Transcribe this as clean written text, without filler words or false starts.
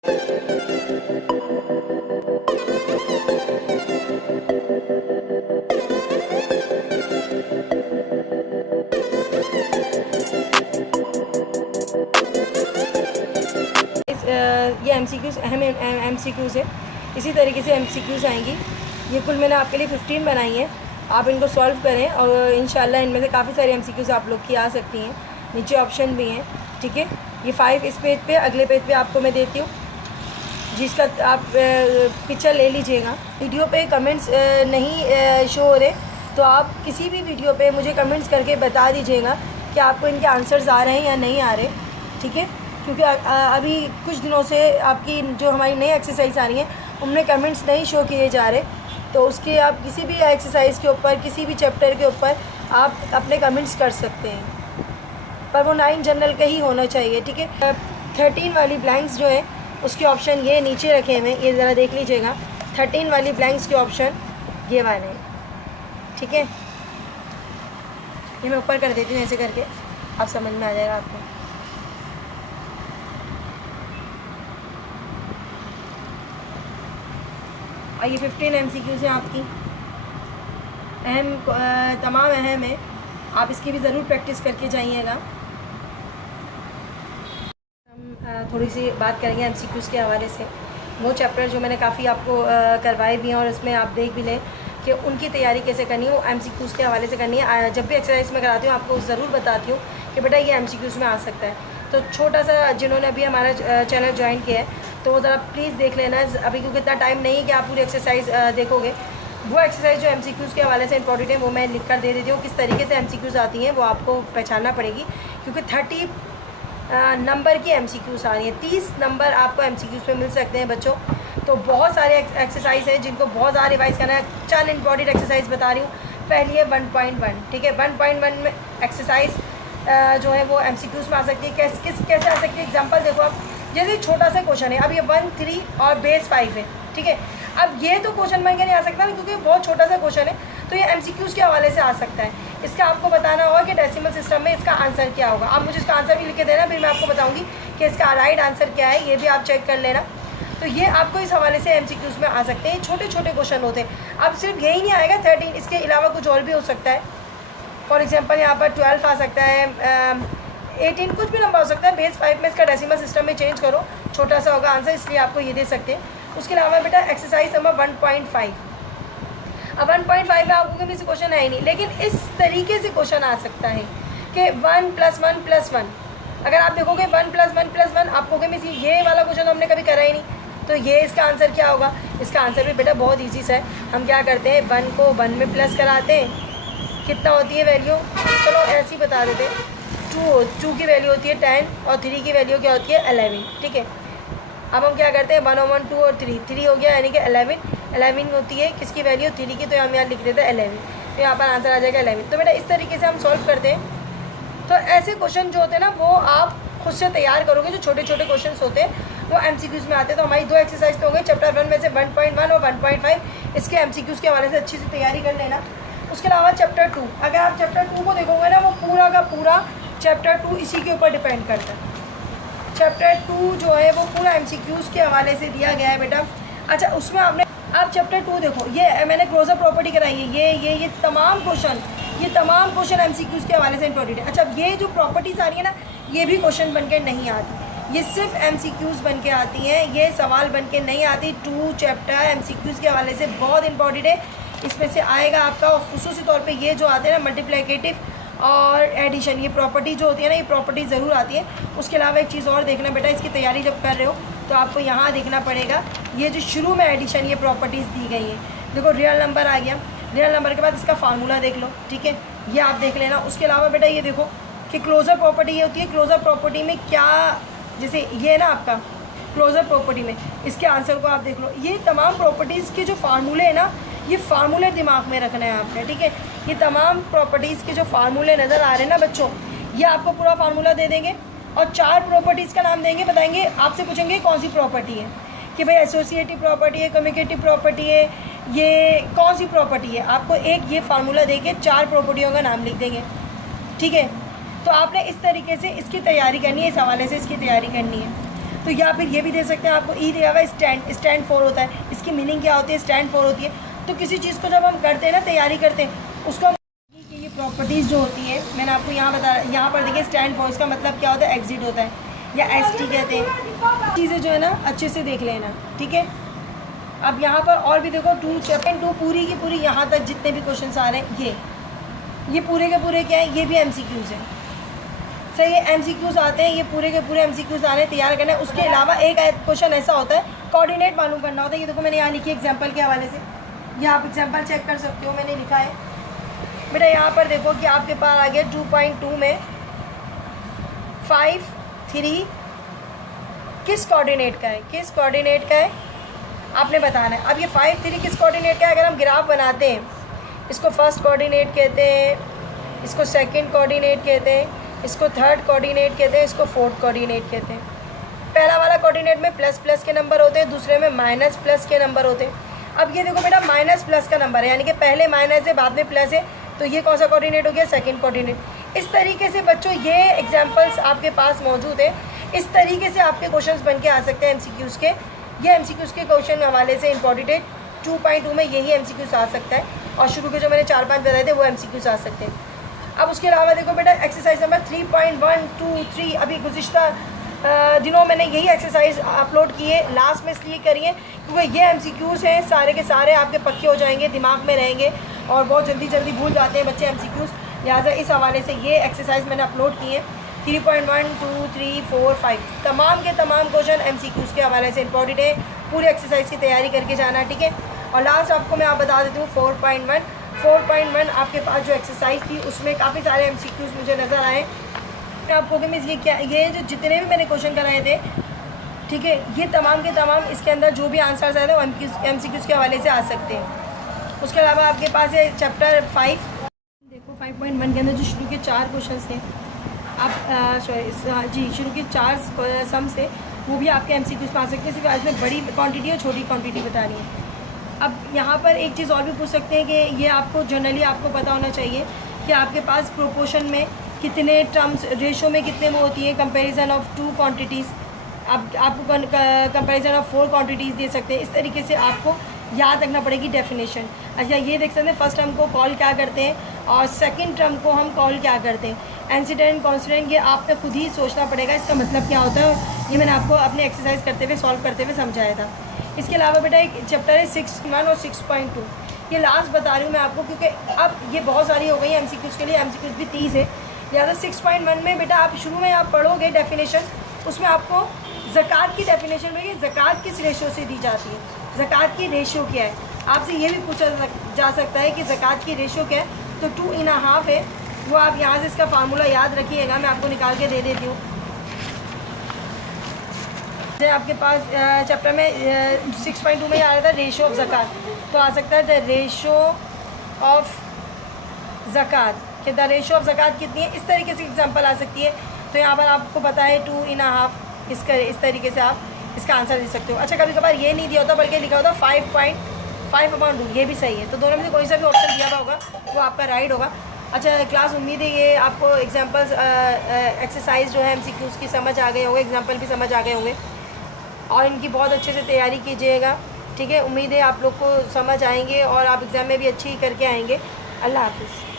ये एमसीक्यूज़ अहम एमसीक्यूज़ है। इसी तरीके से एमसीक्यूज़ आएंगी। ये कुल मैंने आपके लिए 15 बनाई हैं। आप इनको सॉल्व करें और इंशाल्लाह इनमें से काफ़ी सारी एमसीक्यूज़ आप लोग की आ सकती हैं। नीचे ऑप्शन भी हैं, ठीक है। ये 5 इस पेज पे, अगले पेज पे आपको मैं देती हूँ, जिसका आप पिक्चर ले लीजिएगा। वीडियो पे कमेंट्स नहीं शो हो रहे, तो आप किसी भी वीडियो पे मुझे कमेंट्स करके बता दीजिएगा कि आपको इनके आंसर्स आ रहे हैं या नहीं आ रहे, ठीक है। क्योंकि अभी कुछ दिनों से आपकी जो हमारी नई एक्सरसाइज आ रही हैं उनमें कमेंट्स नहीं शो किए जा रहे, तो उसके आप किसी भी एक्सरसाइज के ऊपर, किसी भी चैप्टर के ऊपर आप अपने कमेंट्स कर सकते हैं, पर वो 9 जनरल का ही होना चाहिए, ठीक है। 13 वाली ब्लैंक्स जो है उसके ऑप्शन ये नीचे रखे हुए हैं, ये ज़रा देख लीजिएगा। 13 वाली ब्लैंक्स के ऑप्शन ये वाले हैं, ठीक है। ये मैं ऊपर कर देती हूँ, ऐसे करके आप समझ में आ जाएगा आपको। और ये 15 एमसीक्यूज़ हैं आपकी, तमाम अहम है। आप इसकी भी ज़रूर प्रैक्टिस करके जाइएगा। हम थोड़ी सी बात करेंगे एमसीक्यूज़ के हवाले से। वो चैप्टर जो मैंने काफ़ी आपको करवाए भी हैं और इसमें आप देख भी लें कि उनकी तैयारी कैसे करनी है, वो एमसीक्यूज़ के हवाले से करनी है। जब भी एक्सरसाइज में कराती हूँ आपको ज़रूर बताती हूँ कि बेटा ये एमसीक्यूज़ में आ सकता है। तो छोटा सा जिन्होंने अभी हमारा चैनल ज्वाइन किया है तो वो ज़रा प्लीज़ देख लेना अभी, क्योंकि इतना टाइम नहीं है कि आप पूरी एक्सरसाइज देखोगे। वो एक्सरसाइज जो एमसीक्यूज़ के हवाले से इंपॉर्टेंट है वो मैं लिख कर दे देती हूँ। किस तरीके से एमसीक्यूज़ आती हैं वो आपको पहचानना पड़ेगी, क्योंकि 30 नंबर की एमसीक्यूज़ आ रही हैं। 30 नंबर आपको एमसीक्यूज़ पे मिल सकते हैं बच्चों। तो बहुत सारे एक्सरसाइज हैं जिनको बहुत ज़्यादा रिवाइज़ करना है। चंद इंपॉर्टेंट एक्सरसाइज बता रही हूँ। पहली है 1.1, ठीक है। 1.1 में एक्सरसाइज जो है वो एमसीक्यूज़ में आ सकती है। कैसे आ सकती है, एग्जांपल देखो आप। जैसे छोटा सा क्वेश्चन है, अब ये 1, 3 और बेस 5 है, ठीक है। अब ये तो क्वेश्चन बन के नहीं आ सकता ना, क्योंकि बहुत छोटा सा क्वेश्चन है, तो ये एमसीक्यूज़ के हवाले से आ सकता है। इसका आपको बताना होगा कि डेसिमल सिस्टम में इसका आंसर क्या होगा। आप मुझे इसका आंसर भी लिख के देना, फिर मैं आपको बताऊँगी कि इसका राइट आंसर क्या है, ये भी आप चेक कर लेना। तो ये आपको इस हवाले से एमसीक्यूज़ में आ सकते हैं। छोटे छोटे क्वेश्चन होते हैं। अब सिर्फ यही नहीं आएगा 13, इसके अलावा कुछ और भी हो सकता है। फॉर एग्जांपल यहाँ पर 12 आ सकता है, 18, कुछ भी नंबर हो सकता है। बेस 5 में इसका डेसिमल सिस्टम में चेंज करो, छोटा सा होगा आंसर, इसलिए आपको ये दे सकते हैं। उसके अलावा बेटा एक्सरसाइज नंबर 1.5। अब 1.5 में आपको कभी से क्वेश्चन है ही नहीं, लेकिन इस तरीके से क्वेश्चन आ सकता है कि 1 + 1 + 1। अगर आप देखोगे 1 + 1 + 1, आपको कभी ये वाला क्वेश्चन हमने कभी करा ही नहीं, तो ये इसका आंसर क्या होगा। इसका आंसर भी बेटा बहुत ईजी सा है। हम क्या करते हैं, 1 को 1 में प्लस कराते हैं, कितना होती है वैल्यू, चलो ऐसे ही बता देते हैं। 2 की वैल्यू होती है 10 और 3 की वैल्यू क्या होती है 11, ठीक है। अब हम क्या करते हैं, 1/1, 2 और 3 हो गया, यानी कि 11 होती है किसकी वैल्यू, 3 की, तो हम यहाँ लिख देते हैं 11, तो यहाँ पर आंसर आ जाएगा 11। तो बेटा इस तरीके से हम सॉल्व करते हैं। तो ऐसे क्वेश्चन जो होते हैं ना वो आप खुद से तैयार करोगे। जो छोटे छोटे क्वेश्चन होते हैं वो एमसीक्यूज़ में आते हैं। तो हमारी 2 एक्सरसाइज तो हो गई चैप्टर 1 में से 1.1 और 1.5। इसके एमसीक्यूज़ के हवाले से अच्छी सी तैयारी कर लेना। उसके अलावा चैप्टर 2, अगर आप चैप्टर 2 को देखोगे ना, वो पूरा का पूरा चैप्टर 2 इसी के ऊपर डिपेंड करता है। चैप्टर 2 जो है वो पूरा एमसीक्यूज़ के हवाले से दिया गया है बेटा। अच्छा, उसमें आपने आप चैप्टर 2 देखो, ये मैंने क्लोजर प्रॉपर्टी कराई है। ये तमाम क्वेश्चन एमसीक्यूज़ के हवाले से इंपॉर्टेंट है। अच्छा, ये जो प्रॉपर्टीज़ आ रही है ना, ये भी क्वेश्चन बन के नहीं आती, ये सिर्फ एमसीक्यूज़ बन के आती हैं, ये सवाल बन के नहीं आती। 2 चैप्टर एमसीक्यूज़ के हवाले से बहुत इंपॉर्टेंट है, इसमें से आएगा आपका। और खुसूसी तौर पे ये जो आते हैं ना, मल्टीप्लिकेटिव और एडिशन, ये प्रॉपर्टी जो होती है ना, ये प्रॉपर्टी ज़रूर आती है। उसके अलावा एक चीज़ और देखना बेटा, इसकी तैयारी जब कर रहे हो तो आपको यहाँ देखना पड़ेगा, ये जो शुरू में एडिशन, ये प्रॉपर्टीज़ दी गई हैं। देखो रियल नंबर आ गया, रियल नंबर के बाद इसका फार्मूला देख लो, ठीक है, ये आप देख लेना। उसके अलावा बेटा ये देखो कि क्लोजर प्रॉपर्टी ये होती है। क्लोजर प्रॉपर्टी में क्या, जैसे ये ना आपका क्लोजर प्रॉपर्टी में, इसके आंसर को आप देख लो। ये तमाम प्रॉपर्टीज़ के जो फार्मूले हैं ना, ये फार्मूले दिमाग में रखना है आपने, ठीक है। ये तमाम प्रॉपर्टीज़ के जो फार्मूले नज़र आ रहे हैं ना बच्चों, ये आपको पूरा फार्मूला दे देंगे और 4 प्रॉपर्टीज़ का नाम देंगे, बताएंगे, आपसे पूछेंगे कौन सी प्रॉपर्टी है, कि भाई एसोसिएटिव प्रॉपर्टी है, कम्युनिकेटिव प्रॉपर्टी है, ये कौन सी प्रॉपर्टी है। आपको एक ये फार्मूला देके 4 प्रॉपर्टियों का नाम लिख देंगे, ठीक है। तो आपने इस तरीके से इसकी तैयारी करनी है, इस हवाले से इसकी तैयारी करनी है। तो या फिर ये भी दे सकते हैं आपको ई दिया हुआ स्टैंड फॉर होता है, इसकी मीनिंग क्या होती है, स्टैंड फॉर होती है। तो किसी चीज़ को जब हम करते हैं ना, तैयारी करते हैं, उसको हम कि ये प्रॉपर्टीज़ जो होती है मैंने आपको यहाँ पर देखिए स्टैंड फॉर, इसका मतलब क्या होता है, एग्जिट होता है या ST कहते हैं। चीज़ें जो है ना अच्छे से देख लेना, ठीक है। अब यहाँ पर और भी देखो 2 चैप्टर 2 पूरी की पूरी यहाँ तक जितने भी क्वेश्चन आ रहे हैं ये पूरे के पूरे क्या है, ये भी MCQs हैं। सही है, MCQs आते हैं, ये पूरे के पूरे MCQs आ रहे हैं, तैयार करना है। उसके अलावा एक क्वेश्चन ऐसा होता है, कोऑर्डिनेट मालूम करना होता है। ये देखो मैंने यहाँ लिखी एग्जाम्पल के हवाले से, ये आप एग्जाम्पल चेक कर सकते हो, मैंने लिखा है बेटा। यहाँ पर देखो कि आपके पास आ गया 2.2 में 5, 3 किस कोऑर्डिनेट का है, किस कोऑर्डिनेट का है आपने बताना है। अब ये 5, 3 किस कोऑर्डिनेट का है, अगर हम ग्राफ बनाते हैं, इसको फर्स्ट कोऑर्डिनेट कहते हैं, इसको सेकंड कोऑर्डिनेट कहते हैं, इसको थर्ड कोऑर्डिनेट कहते हैं, इसको फोर्थ कोऑर्डिनेट कहते हैं। पहला वाला कोऑर्डिनेट में प्लस प्लस के नंबर होते हैं, दूसरे में माइनस प्लस के नंबर होते हैं। अब ये देखो बेटा माइनस प्लस का नंबर है, यानी कि पहले माइनस है बाद में प्लस है, तो ये कौन सा कोऑर्डिनेट हो गया, सेकंड कोऑर्डिनेट। इस तरीके से बच्चों ये एग्जाम्पल्स आपके पास मौजूद है। इस तरीके से आपके क्वेश्चंस बन के आ सकते हैं MCQs के। ये MCQs के क्वेश्चन हवाले से इम्पॉर्टेंट है। 2.2 में यही MCQs आ सकता है, और शुरू के जो मैंने 4-5 बताए थे वो MCQs आ सकते हैं। अब उसके अलावा देखो बेटा एक्सरसाइज नंबर 3.123 अभी गुज़िश्ता दिनों मैंने यही एक्सरसाइज अपलोड की है, लास्ट में इसलिए करी है क्योंकि ये MCQs हैं, सारे के सारे आपके पक्के हो जाएंगे, दिमाग में रहेंगे और बहुत जल्दी भूल जाते हैं बच्चे MCQs। लिहाजा इस हवाले से ये एक्सरसाइज मैंने अपलोड की है। 3.1, 2, 3, 4, 5 तमाम के तमाम क्वेश्चन MCQs के हवाले से इंपॉर्टेंट है। पूरी एक्सरसाइज की तैयारी करके जाना, ठीक है। और लास्ट आपको मैं बता देती हूँ 4.1 आपके पास जो एक्सरसाइज थी उसमें काफ़ी सारे MCQs मुझे नज़र आए। आपको कि मिस ये क्या, ये जो जितने भी मैंने क्वेश्चन कराए थे, ठीक है, ये तमाम के तमाम इसके अंदर जो भी आंसर्स आए थे वो MCQs के हवाले से आ सकते हैं। उसके अलावा आपके पास है चैप्टर 5, देखो 5.1 के अंदर जो शुरू के 4 क्वेश्चन थे, आप शुरू के 4 सम्स थे, वो भी आपके MCQs पा सकते हैं। सिर्फ आज में बड़ी क्वांटिटी और छोटी क्वांटिटी बतानी है। अब यहाँ पर एक चीज़ और भी पूछ सकते हैं कि ये आपको जनरली आपको पता होना चाहिए कि आपके पास प्रोपोर्शन में कितने टर्म्स, रेशो में कितने वो होती है, कंपैरिजन ऑफ 2 क्वांटिटीज़, आपको कंपैरिजन ऑफ 4 क्वांटिटीज़ दे सकते हैं। इस तरीके से आपको याद रखना पड़ेगी डेफिनेशन। अच्छा ये देख सकते हैं फर्स्ट टर्म को कॉल क्या करते हैं और सेकंड टर्म को हम कॉल क्या करते हैं। इंसिडेंट कॉन्स्टेंट, ये आपने खुद ही सोचना पड़ेगा इसका मतलब क्या होता है। ये मैंने आपको अपने एक्सरसाइज करते हुए सॉल्व करते हुए समझाया था। इसके अलावा बेटा एक चैप्टर है 6.1 और 6.2, ये लास्ट बता रही हूँ मैं आपको क्योंकि अब ये बहुत सारी हो गई MCQs के लिए, MCQs भी 30 है। लिहाजा 6.1 में बेटा आप शुरू में आप पढ़ोगे डेफिनेशन, उसमें आपको ज़कात की डेफिनेशन में ज़कात किस रेशो से दी जाती है, ज़कात की रेशो क्या है। आपसे ये भी पूछा जा सकता है कि ज़कात की रेशो क्या है, तो 2.5 है, वो आप यहाँ से इसका फार्मूला याद रखिएगा, मैं आपको निकाल के दे देती हूँ। आपके पास चैप्टर में 6.2 में आ रहा था रेशो ऑफ ज़कात, तो आ सकता है द रेशो ऑफ ज़कात, कि द रेशो ऑफ ज़कात कितनी है, इस तरीके से एग्जांपल आ सकती है। तो यहाँ पर आपको पता है 2.5, इस तरीके से आप इसका आंसर दे सकते हो। अच्छा कभी कभार ये नहीं दिया होता बल्कि लिखा होता 5.5/2, ये भी सही है। तो दोनों में से कोई सा भी ऑप्शन दिया हुआ होगा वो आपका राइट होगा। अच्छा क्लास, उम्मीद है ये आपको एग्जांपल्स एक्सरसाइज जो है MCQs की समझ आ गए होंगे, एग्जांपल भी समझ आ गए होंगे और इनकी बहुत अच्छे से तैयारी कीजिएगा, ठीक है। उम्मीद है आप लोग को समझ आएंगे और आप एग्ज़ाम में भी अच्छी करके आएंगे। अल्लाह हाफ़िज़।